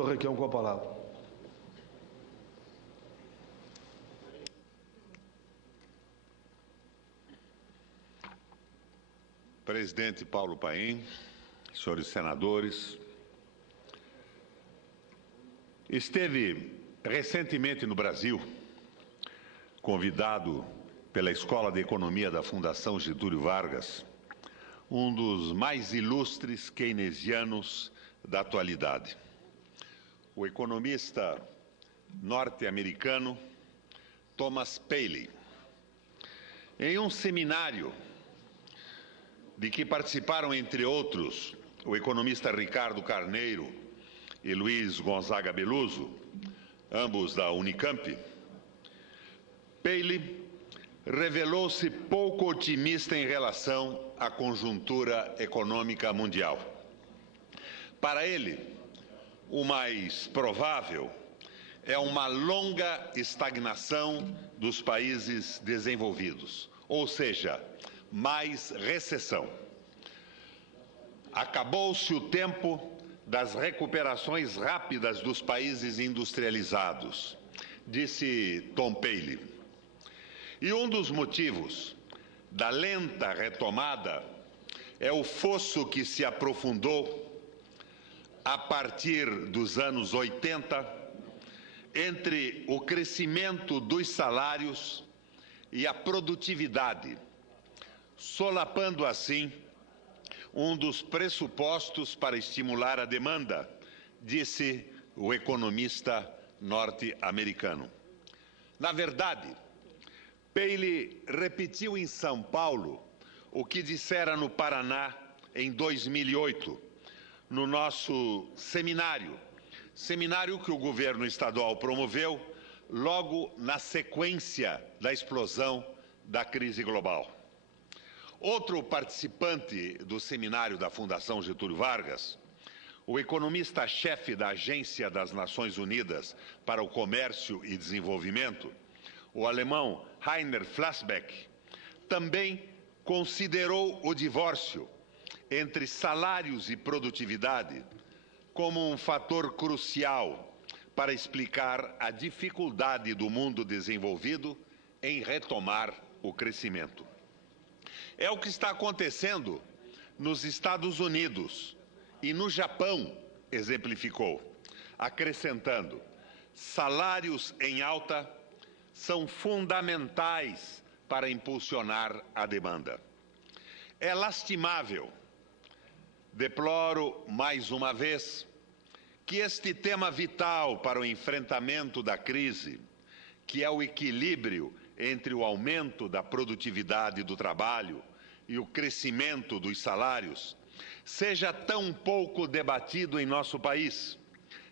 Requião com a palavra. Presidente Paulo Paim, senhores senadores, esteve recentemente no Brasil, convidado pela Escola de Economia da Fundação Getúlio Vargas, um dos mais ilustres keynesianos da atualidade. O economista norte-americano Thomas Paley. Em um seminário de que participaram, entre outros, o economista Ricardo Carneiro e Luiz Gonzaga Beluso, ambos da Unicamp, Paley revelou-se pouco otimista em relação à conjuntura econômica mundial. Para ele, o mais provável é uma longa estagnação dos países desenvolvidos, ou seja, mais recessão. Acabou-se o tempo das recuperações rápidas dos países industrializados, disse Tom Paley. E um dos motivos da lenta retomada é o fosso que se aprofundou a partir dos anos 80 entre o crescimento dos salários e a produtividade, solapando assim um dos pressupostos para estimular a demanda, disse o economista norte-americano. Na verdade, Paley repetiu em São Paulo o que dissera no Paraná em 2008, no nosso seminário que o governo estadual promoveu logo na sequência da explosão da crise global. Outro participante do seminário da Fundação Getúlio Vargas, o economista-chefe da Agência das Nações Unidas para o Comércio e Desenvolvimento, o alemão Heiner Flassbeck, também considerou o divórcio entre salários e produtividade como um fator crucial para explicar a dificuldade do mundo desenvolvido em retomar o crescimento. É o que está acontecendo nos Estados Unidos e no Japão, exemplificou, acrescentando: salários em alta são fundamentais para impulsionar a demanda. É lastimável, deploro mais uma vez, que este tema vital para o enfrentamento da crise, que é o equilíbrio entre o aumento da produtividade do trabalho e o crescimento dos salários, seja tão pouco debatido em nosso país,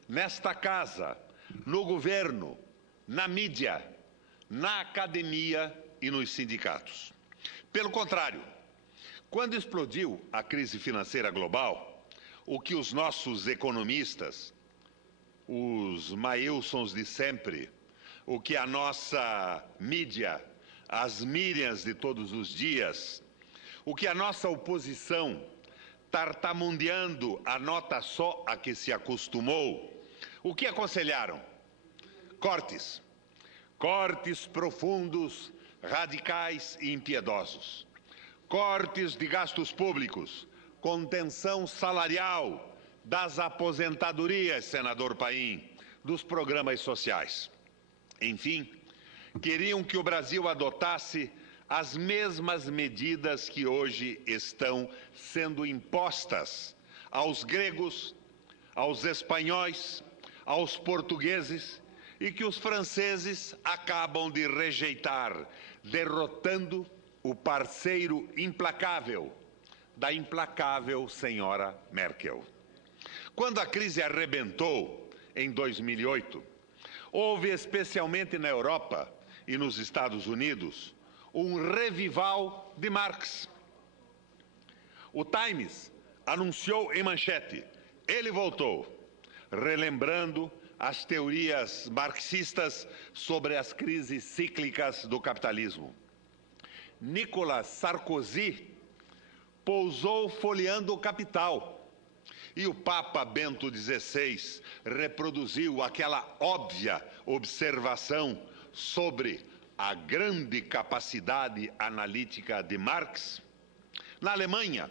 nesta casa, no governo, na mídia, na academia e nos sindicatos. Pelo contrário, quando explodiu a crise financeira global, o que os nossos economistas, os Mailsons de sempre, o que a nossa mídia, as Míriams de todos os dias, o que a nossa oposição, tartamudeando a nota só a que se acostumou, o que aconselharam? Cortes. Cortes profundos, radicais e impiedosos. Cortes de gastos públicos, contenção salarial, das aposentadorias, senador Paim, dos programas sociais. Enfim, queriam que o Brasil adotasse as mesmas medidas que hoje estão sendo impostas aos gregos, aos espanhóis, aos portugueses e que os franceses acabam de rejeitar, derrotando o parceiro implacável da implacável senhora Merkel. Quando a crise arrebentou em 2008, houve, especialmente na Europa e nos Estados Unidos, um revival de Marx. O Times anunciou em manchete: ele voltou, relembrando as teorias marxistas sobre as crises cíclicas do capitalismo. Nicolas Sarkozy pousou folheando o Capital E o Papa Bento XVI reproduziu aquela óbvia observação sobre a grande capacidade analítica de Marx. Na Alemanha,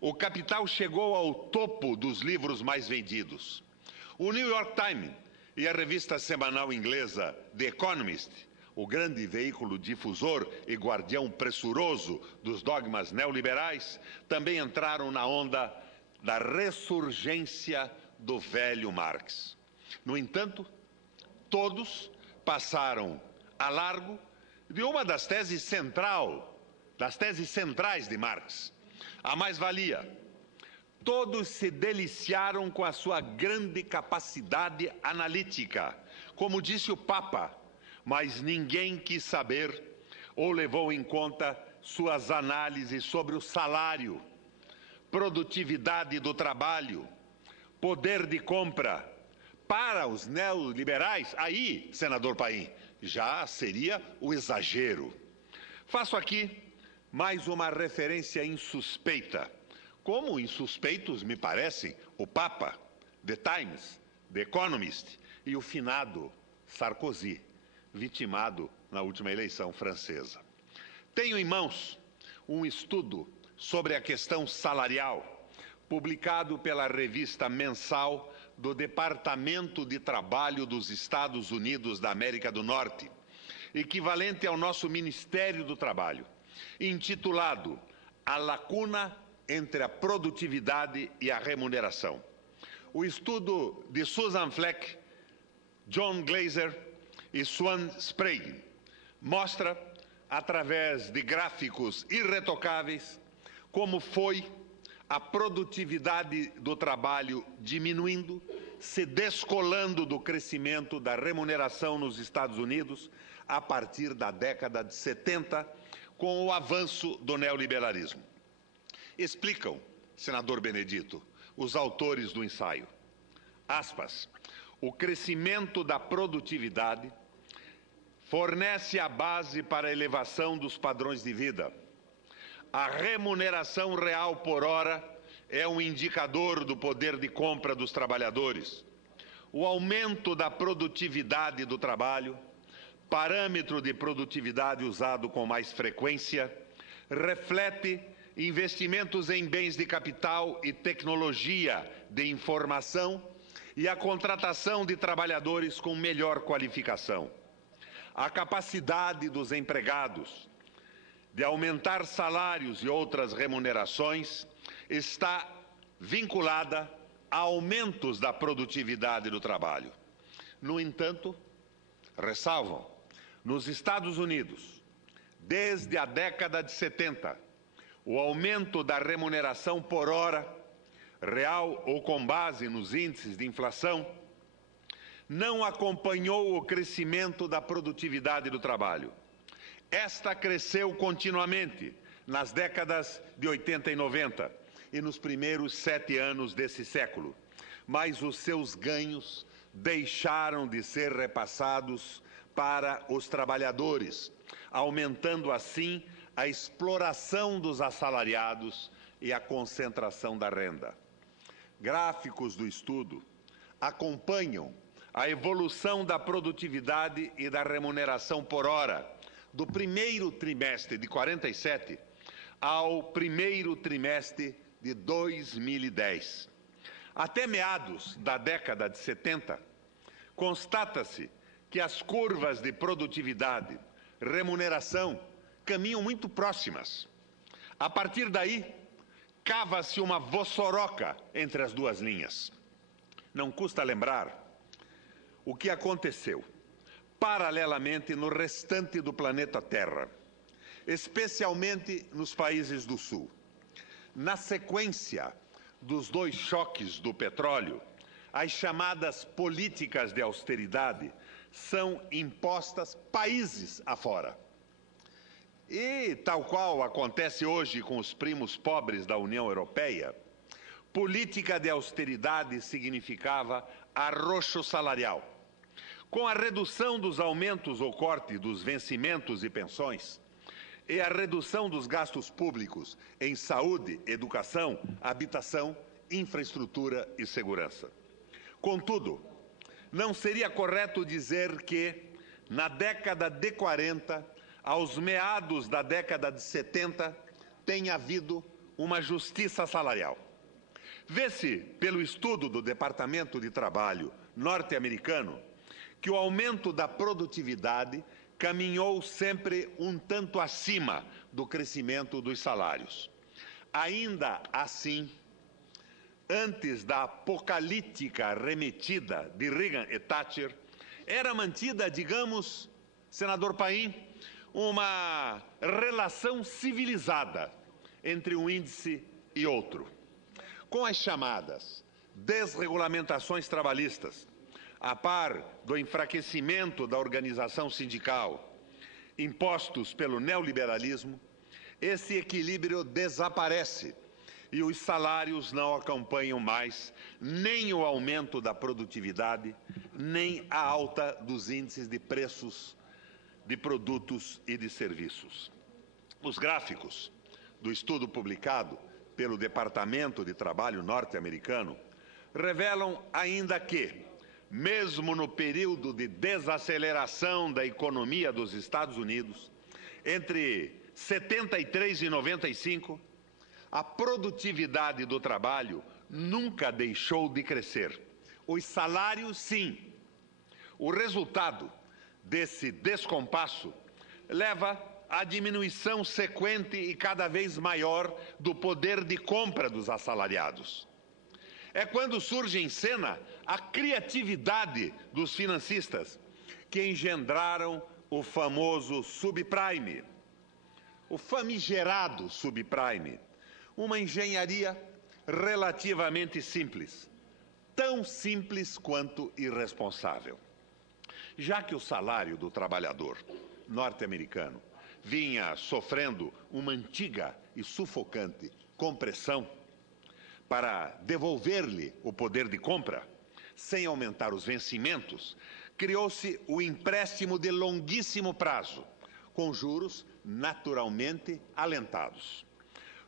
o Capital chegou ao topo dos livros mais vendidos. O New York Times e a revista semanal inglesa The Economist, o grande veículo difusor e guardião pressuroso dos dogmas neoliberais, também entraram na onda da ressurgência do velho Marx. No entanto, todos passaram a largo de uma das teses centrais de Marx, a mais-valia. Todos se deliciaram com a sua grande capacidade analítica, como disse o Papa, mas ninguém quis saber ou levou em conta suas análises sobre o salário, produtividade do trabalho, poder de compra. Para os neoliberais, aí, senador Paim, já seria o exagero. Faço aqui mais uma referência insuspeita. Como insuspeitos me parecem o Papa, The Times, The Economist e o finado Sarkozy, vitimado na última eleição francesa. Tenho em mãos um estudo sobre a questão salarial, publicado pela revista mensal do Departamento de Trabalho dos Estados Unidos da América do Norte, equivalente ao nosso Ministério do Trabalho, intitulado A Lacuna entre a Produtividade e a Remuneração. O estudo de Susan Fleck, John Glaser e Swan Sprague mostra, através de gráficos irretocáveis, como foi a produtividade do trabalho diminuindo, se descolando do crescimento da remuneração nos Estados Unidos a partir da década de 70, com o avanço do neoliberalismo. Explicam, senador Benedito, os autores do ensaio, aspas, o crescimento da produtividade fornece a base para a elevação dos padrões de vida. A remuneração real por hora é um indicador do poder de compra dos trabalhadores. O aumento da produtividade do trabalho, parâmetro de produtividade usado com mais frequência, reflete investimentos em bens de capital e tecnologia de informação e a contratação de trabalhadores com melhor qualificação. A capacidade dos empregados de aumentar salários e outras remunerações está vinculada a aumentos da produtividade do trabalho. No entanto, ressalvam, nos Estados Unidos, desde a década de 70, o aumento da remuneração por hora, real ou com base nos índices de inflação, não acompanhou o crescimento da produtividade do trabalho. Esta cresceu continuamente nas décadas de 80 e 90 e nos primeiros 7 anos desse século, mas os seus ganhos deixaram de ser repassados para os trabalhadores, aumentando assim a exploração dos assalariados e a concentração da renda. Gráficos do estudo acompanham a evolução da produtividade e da remuneração por hora do primeiro trimestre de 47 ao primeiro trimestre de 2010. Até meados da década de 70, constata-se que as curvas de produtividade, remuneração, caminham muito próximas. A partir daí, cava-se uma vossoroca entre as duas linhas. Não custa lembrar o que aconteceu paralelamente no restante do planeta Terra, especialmente nos países do Sul. Na sequência dos 2 choques do petróleo, as chamadas políticas de austeridade são impostas países afora. E, tal qual acontece hoje com os primos pobres da União Europeia, política de austeridade significava arroxo salarial. Com a redução dos aumentos ou corte dos vencimentos e pensões, e a redução dos gastos públicos em saúde, educação, habitação infraestrutura e segurança. Contudo, não seria correto dizer que, na década de 40, aos meados da década de 70, tenha havido uma justiça salarial. Vê-se, pelo estudo do Departamento de Trabalho norte-americano, que o aumento da produtividade caminhou sempre um tanto acima do crescimento dos salários. Ainda assim, antes da apocalíptica arremetida de Reagan e Thatcher, era mantida, digamos, senador Paim, uma relação civilizada entre um índice e outro. Com as chamadas desregulamentações trabalhistas, a par do enfraquecimento da organização sindical, impostos pelo neoliberalismo, esse equilíbrio desaparece e os salários não acompanham mais nem o aumento da produtividade, nem a alta dos índices de preços de produtos e de serviços. Os gráficos do estudo publicado pelo Departamento de Trabalho norte-americano revelam ainda que, mesmo no período de desaceleração da economia dos Estados Unidos, entre 73 e 95, a produtividade do trabalho nunca deixou de crescer. Os salários, sim. O resultado desse descompasso leva à diminuição sequente e cada vez maior do poder de compra dos assalariados. É quando surge em cena a criatividade dos financistas que engendraram o famoso subprime, o famigerado subprime, uma engenharia relativamente simples, tão simples quanto irresponsável. Já que o salário do trabalhador norte-americano vinha sofrendo uma antiga e sufocante compressão para devolver-lhe o poder de compra, sem aumentar os vencimentos, criou-se o empréstimo de longuíssimo prazo, com juros naturalmente alentados.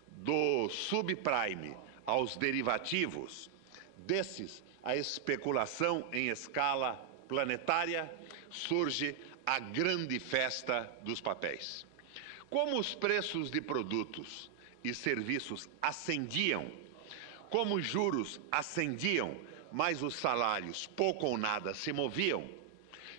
Do subprime aos derivativos, desses a especulação em escala planetária, surge a grande festa dos papéis. Como os preços de produtos e serviços ascendiam, como os juros ascendiam, mas os salários pouco ou nada se moviam,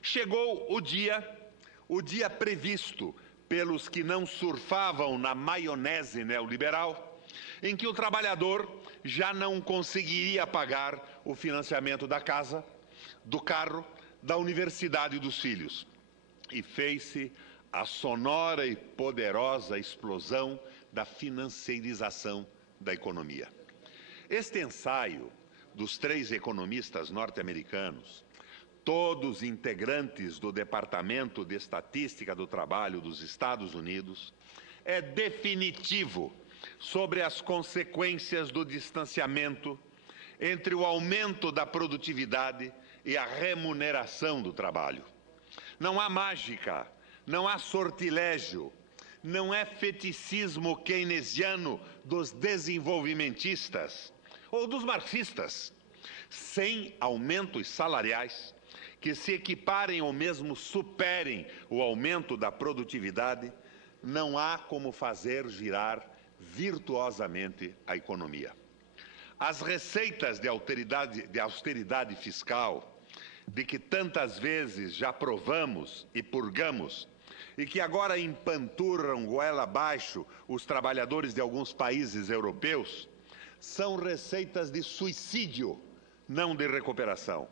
chegou o dia previsto pelos que não surfavam na maionese neoliberal, em que o trabalhador já não conseguiria pagar o financiamento da casa, do carro, da universidade dos filhos. E fez-se a sonora e poderosa explosão da financeirização da economia. Este ensaio dos 3 economistas norte-americanos, todos integrantes do Departamento de Estatística do Trabalho dos Estados Unidos, é definitivo sobre as consequências do distanciamento entre o aumento da produtividade e a remuneração do trabalho. Não há mágica, não há sortilégio, não é feticismo keynesiano dos desenvolvimentistas ou dos marxistas. Sem aumentos salariais que se equiparem ou mesmo superem o aumento da produtividade, não há como fazer girar virtuosamente a economia. As receitas de austeridade fiscal, de que tantas vezes já provamos e purgamos, e que agora empanturram goela abaixo os trabalhadores de alguns países europeus, são receitas de suicídio, não de recuperação.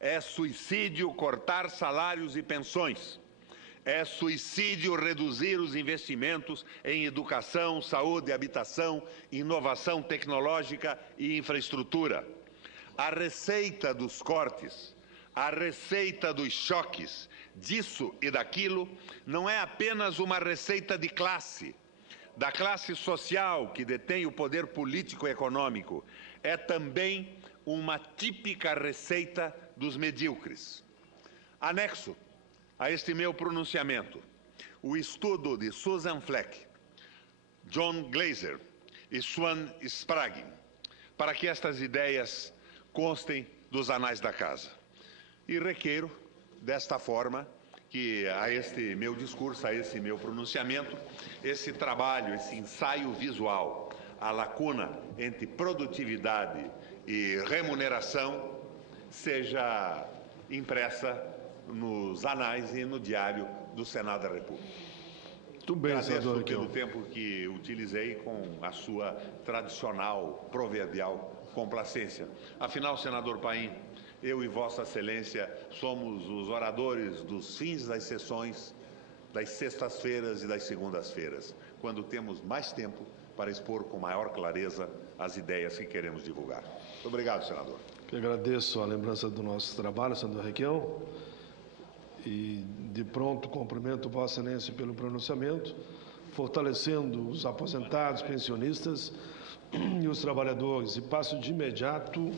É suicídio cortar salários e pensões. É suicídio reduzir os investimentos em educação, saúde, habitação, inovação tecnológica e infraestrutura. A receita dos cortes, a receita dos choques, disso e daquilo, não é apenas uma receita de classe, da classe social que detém o poder político e econômico, é também uma típica receita dos medíocres. Anexo a este meu pronunciamento o estudo de Susan Fleck, John Glaser e Swan Sprague, para que estas ideias constem dos anais da Casa. E requeiro, desta forma, que a este meu discurso, a esse meu pronunciamento, esse trabalho, esse ensaio visual, a lacuna entre produtividade e remuneração, seja impressa nos anais e no diário do Senado da República. Muito bem, agradeço pelo tempo que utilizei com a sua tradicional, proverbial complacência. Afinal, senador Paim, eu e Vossa Excelência somos os oradores dos fins das sessões, das sextas-feiras e das segundas-feiras, quando temos mais tempo para expor com maior clareza as ideias que queremos divulgar. Muito obrigado, senador. Eu agradeço a lembrança do nosso trabalho, senador Requião, e de pronto cumprimento Vossa Excelência pelo pronunciamento, fortalecendo os aposentados, pensionistas e os trabalhadores, e passo de imediato